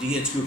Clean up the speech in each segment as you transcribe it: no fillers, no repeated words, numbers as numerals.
GHQ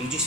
DGC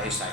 ISI।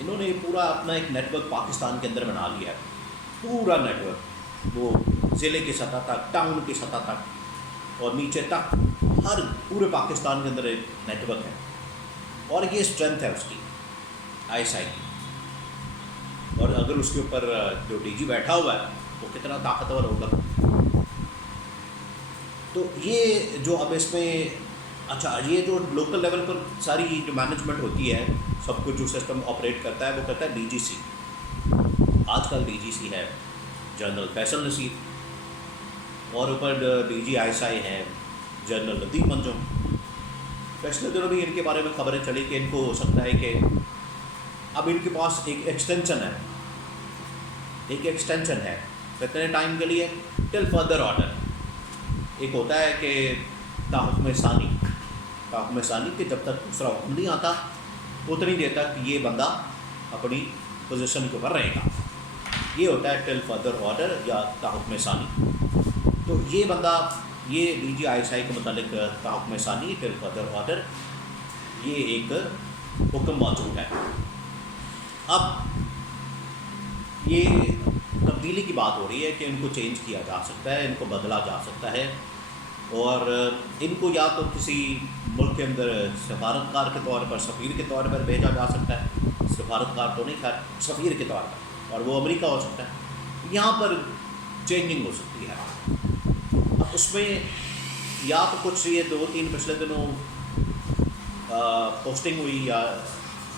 انہوں نے پورا اپنا ایک نیٹ ورک پاکستان کے اندر بنا لیا ہے، پورا نیٹ ورک، وہ ضلع کی سطح تک، ٹاؤن کی سطح تک اور نیچے تک، ہر پورے پاکستان کے اندر ایک نیٹ ورک ہے، اور یہ اسٹرینتھ ہے اس کی آئی ایس آئی کی۔ اور اگر اس کے اوپر جو ڈی جی بیٹھا ہوا ہے وہ کتنا طاقتور ہوگا۔ تو یہ جو اب اس میں اچھا، یہ جو لوکل لیول پر ساری جو مینجمنٹ ہوتی ہے، سب کچھ جو سسٹم آپریٹ کرتا ہے وہ کرتا ہے ڈی جی سی۔ آج کل ڈی جی سی ہے جنرل فیصل نصیر، اور اوپر D G I S I ہے جنرل لطیف منجم۔ پچھلے دنوں بھی ان کے بارے میں خبریں چلی کہ ان کو ہو سکتا ہے کہ اب ان کے پاس ایک ایکسٹینشن ہے کتنے ٹائم کے لیے، ٹل فردر آرڈر۔ ایک ہوتا ہے کہ تاحکم ثانی کہ جب تک دوسرا حکم نہیں آتا اتنی دیر تک یہ بندہ اپنی پوزیشن کے اوپر رہے گا، یہ ہوتا ہے ٹل فردر آرڈر یا تاحکم ثانی۔ تو یہ بندہ، یہ D G I S I کے متعلق تاحکم ثانی، ٹل فردر آرڈر، یہ ایک حکم موجود ہے۔ اب یہ تبدیلی کی بات ہو رہی ہے کہ ان کو چینج کیا جا سکتا ہے، ان کو بدلا جا سکتا ہے، اور ان کو یا تو کسی ملک کے اندر سفارتکار کے طور پر، سفیر کے طور پر بھیجا جا سکتا ہے، سفارتکار تو نہیں، خیر سفیر کے طور پر، اور وہ امریکہ ہو سکتا ہے، یہاں پر چینجنگ ہو سکتی ہے۔ اب اس میں یا تو کچھ یہ 2-3 پچھلے دنوں پوسٹنگ ہوئی یا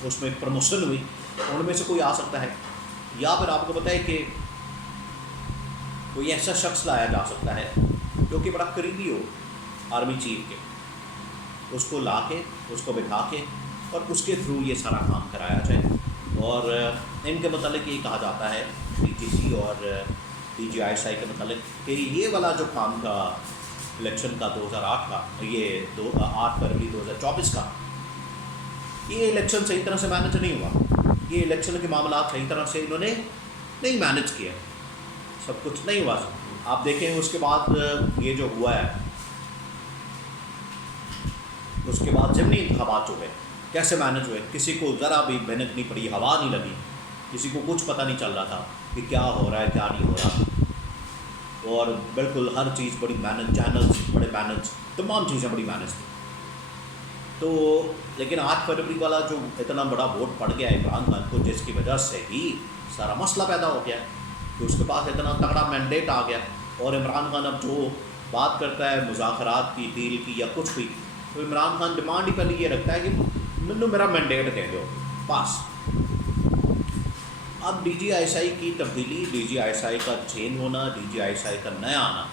اس میں پروموشن ہوئی، ان میں سے کوئی آ سکتا ہے، یا پھر آپ کو پتہ ہے کہ کوئی ایسا شخص لایا جا سکتا ہے جو کہ بڑا قریبی ہو آرمی چیف کے، اس کو لا کے، اس کو بٹھا کے، اور اس کے تھرو یہ سارا کام کرایا جائے۔ اور ان کے متعلق یہ کہا جاتا ہے ڈی جی سی اور D G I S I کے متعلق کہ یہ والا جو کام کا الیکشن کا 2008 کا، یہ 8 فروری 2024 کا، یہ الیکشن صحیح طرح سے مینج نہیں ہوا، یہ الیکشن کے معاملات صحیح طرح سے انہوں نے نہیں مینج کیا، سب کچھ نہیں ہوا۔ آپ دیکھیں اس کے بعد یہ جو ہوا ہے، اس کے بعد ضمنی انتخابات جو ہے کیسے مینج ہوئے، کسی کو ذرا بھی محنت نہیں پڑی، ہوا نہیں لگی، کسی کو کچھ پتہ نہیں چل رہا تھا کہ کیا ہو رہا ہے کیا نہیں ہو رہا، اور بالکل ہر چیز بڑی مینج، چینلز بڑے مینج، تمام چیزیں بڑی مینج تھیں۔ تو لیکن 8 فروری والا جو اتنا بڑا ووٹ پڑ گیا عمران خان کو، جس کی وجہ سے ہی سارا مسئلہ پیدا ہو گیا کہ اس کے پاس اتنا تگڑا مینڈیٹ آ گیا، اور عمران خان اب جو بات کرتا ہے مذاکرات کی، ڈیل کی یا کچھ بھی، تو عمران خان ڈیمانڈ ہی پہلے یہ رکھتا ہے کہ مینوں میرا مینڈیٹ دے دو بس۔ اب D G I S I کی تبدیلی، D G I S I کا چینج ہونا، D G I S I کا نیا آنا،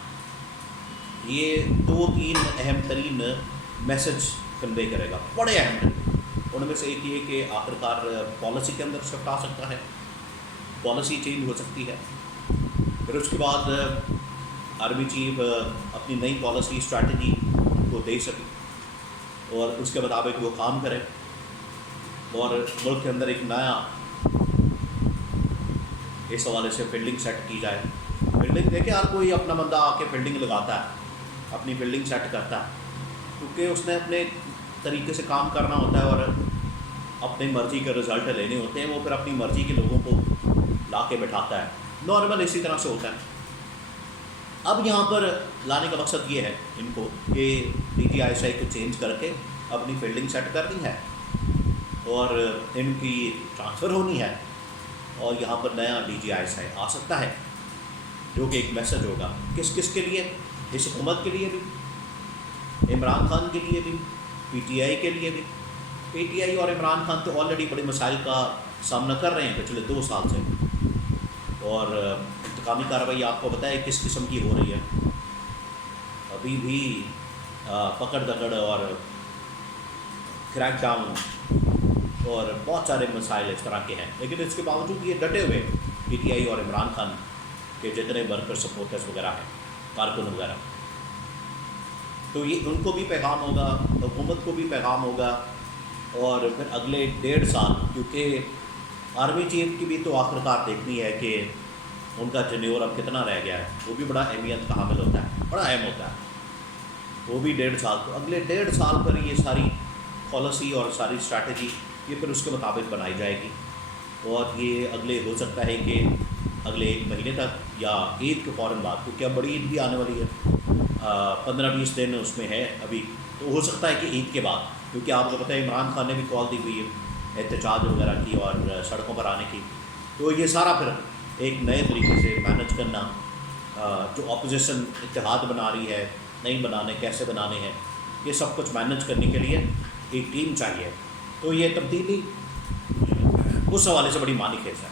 یہ 2-3 اہم ترین میسج کنوے کرے گا، بڑے اہم ترین۔ ان میں سے ایک یہ کہ آخرکار پالیسی کے اندر شفٹ آ سکتا ہے، پالیسی چینج ہو سکتی ہے، پھر اس کے بعد آرمی چیف اپنی نئی پالیسی اسٹریٹجی کو دے سکے اور اس کے مطابق وہ کام کرے، اور ملک کے اندر ایک نیا اس حوالے سے فیلڈنگ سیٹ کی جائے۔ فیلڈنگ دیکھیں، ہر کوئی اپنا بندہ آ کے فیلڈنگ لگاتا ہے، اپنی فیلڈنگ سیٹ کرتا ہے، کیونکہ اس نے اپنے طریقے سے کام کرنا ہوتا ہے اور اپنی مرضی کے رزلٹ لینے ہوتے ہیں، وہ پھر اپنی مرضی کے لوگوں کو لا کے بٹھاتا ہے، نارمل اسی طرح سے ہوتا ہے۔ اب یہاں پر لانے کا مقصد یہ ہے ان کو کہ D G I S I کو چینج کر کے اپنی فیلڈنگ سیٹ کرنی ہے، اور ان کی ٹرانسفر ہونی ہے، اور یہاں پر نیا D G I S I آ سکتا ہے، جو کہ ایک میسج ہوگا کس کس کے لیے، اس حکومت کے لیے بھی، عمران خان کے لیے بھی، پی ٹی آئی کے لیے بھی۔ پی ٹی آئی اور عمران خان تو آلریڈی بڑے مسائل کا سامنا کر رہے ہیں پچھلے 2 سال سے، اور انتقامی کارروائی آپ کو بتائے کس قسم کی ہو رہی ہے، ابھی بھی پکڑ دکڑ اور کریک ڈاؤن اور بہت سارے مسائل اس طرح کے ہیں، لیکن اس کے باوجود یہ ڈٹے ہوئے پی ٹی آئی اور عمران خان کے جتنے ورکر سپورٹرز وغیرہ ہیں، کارکن وغیرہ، تو یہ ان کو بھی پیغام ہوگا، حکومت کو بھی پیغام ہوگا، اور پھر اگلے 1.5 سال، کیونکہ آرمی چیف کی بھی تو آخرکار دیکھنی ہے کہ ان کا جنیور اب کتنا رہ گیا ہے، وہ بھی بڑا اہمیت کا حامل ہوتا ہے، بڑا اہم ہوتا ہے، وہ بھی 1.5 سال، تو اگلے 1.5 سال پر یہ ساری پالیسی اور ساری اسٹریٹجی یہ پھر اس کے مطابق بنائی جائے گی، اور یہ اگلے ہو سکتا ہے کہ اگلے 1 مہینے تک یا عید کے فوراً بعد، کیونکہ اب بڑی عید بھی آنے والی ہے، 15-20 دن اس میں ہے ابھی، تو ہو سکتا ہے کہ عید کے بعد، کیونکہ آپ کو پتہ ہے عمران خان نے بھی کال دی ہوئی ہے احتجاج وغیرہ کی اور سڑکوں پر آنے کی، تو یہ سارا پھر ایک نئے طریقے سے مینج کرنا، جو اپوزیشن اتحاد بنا رہی ہے، نہیں بنانے، کیسے بنانے ہیں، یہ سب کچھ مینج کرنے کے لیے ایک ٹیم چاہیے، تو یہ تبدیلی اس حوالے سے بڑی معنی خیز ہے۔